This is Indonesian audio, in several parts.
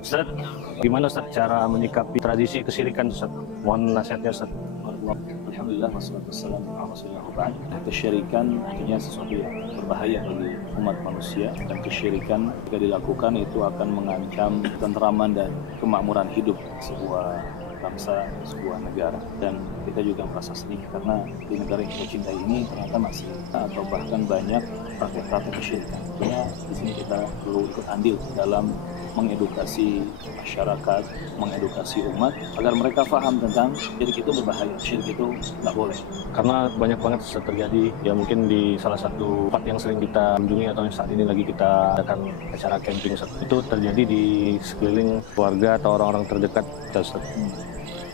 Ustaz, gimana Ustaz cara menyikapi tradisi kesyirikan Ustaz? Mohon nasihatnya Ustaz. Alhamdulillah, wassalatu wassalamu ala rasulillah wa ba'd. Kesyirikan artinya sesuatu yang berbahaya bagi umat manusia, dan kesyirikan jika dilakukan itu akan mengancam ketentraman dan kemakmuran hidup sebuah bangsa, sebuah negara. Dan kita juga merasa sedih karena di negara yang kita cintai ini ternyata masih atau bahkan banyak praktek-praktek kesyirikan. Tentunya di sini kita perlu ikut andil dalam mengedukasi masyarakat, mengedukasi umat agar mereka paham tentang syirik itu berbahaya, syirik itu nggak boleh. Karena banyak banget Ustaz terjadi, ya mungkin di salah satu tempat yang sering kita kunjungi atau yang saat ini lagi kita adakan acara camping Ustaz, itu terjadi di sekeliling keluarga atau orang-orang terdekat kita Ustaz.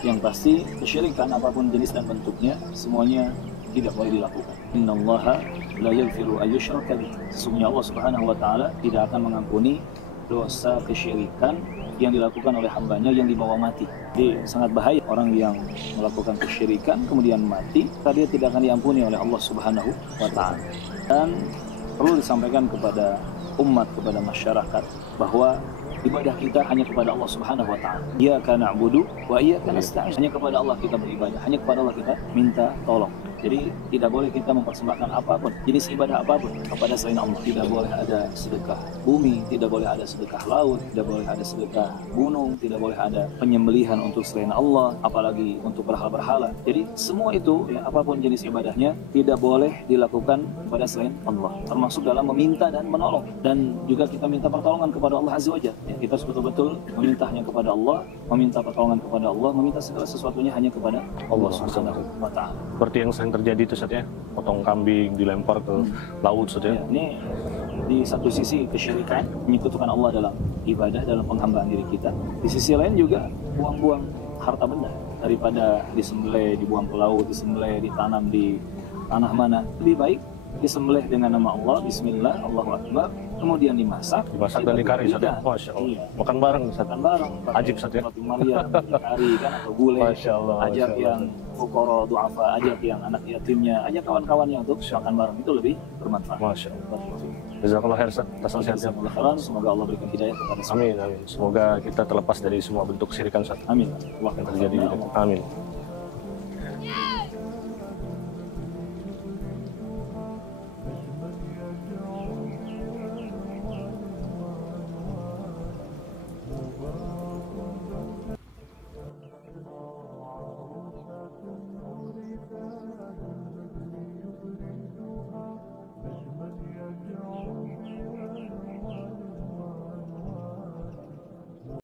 Yang pasti kesyirikan apapun jenis dan bentuknya semuanya tidak boleh dilakukan. Innallaha la yaghfiru an yushraka bih. Sesungguhnya Allah Subhanahu wa taala tidak akan mengampuni dosa kesyirikan yang dilakukan oleh hambanya yang dibawa mati. Jadi sangat bahaya orang yang melakukan kesyirikan kemudian mati, karena dia tidak akan diampuni oleh Allah Subhanahu wa taala. Dan perlu disampaikan kepada umat, kepada masyarakat bahwa ibadah kita hanya kepada Allah Subhanahu wa taala. Iyyaka na'budu wa iyyaka nasta'in. Hanya kepada Allah kita beribadah, hanya kepada Allah kita minta tolong. Jadi tidak boleh kita mempersembahkan apapun, jenis ibadah apapun kepada selain Allah. Tidak boleh ada sedekah bumi, tidak boleh ada sedekah laut, tidak boleh ada sedekah gunung, tidak boleh ada penyembelihan untuk selain Allah, apalagi untuk berhala-berhala. Jadi semua itu, ya, apapun jenis ibadahnya, tidak boleh dilakukan kepada selain Allah. Termasuk dalam meminta dan menolong. Dan juga kita minta pertolongan kepada Allah Azza wa Jalla. Ya, kita betul-betul meminta hanya kepada Allah, meminta pertolongan kepada Allah, meminta segala sesuatunya hanya kepada Allah Subhanahu wa taala. Seperti yang sering terjadi itu Ustaz ya, potong kambing dilempar ke laut Ustaz ya. Ini di satu sisi kesyirikan, menyekutukan Allah dalam ibadah, dalam penghambaan diri kita. Di sisi lain juga buang-buang harta benda, daripada disembelih, dibuang ke laut, disembelih, ditanam di tanah mana. Lebih baik disembelih dengan nama Allah, bismillah, Allahu akbar, kemudian dimasak Dan dikari Ustaz ya. Masya Allah. Iya. Makan bareng Ustaz. Makan bareng, Ajib Ustaz ya. roti Maryam, dikari kan, atau gulai. Masya Allah, Ajak Masya yang fuqara, du'afa, ajak yang anak yatimnya, ajak kawan-kawannya untuk makan bareng, itu lebih bermanfaat. Masya Allah. Jazakallah khair Ustaz atas nasihatnya. Semoga Allah berikan hidayah kepada semua. Amin, amin. Semoga kita terlepas dari semua bentuk kesyirikan Ustaz Amin. yang terjadi. Amin.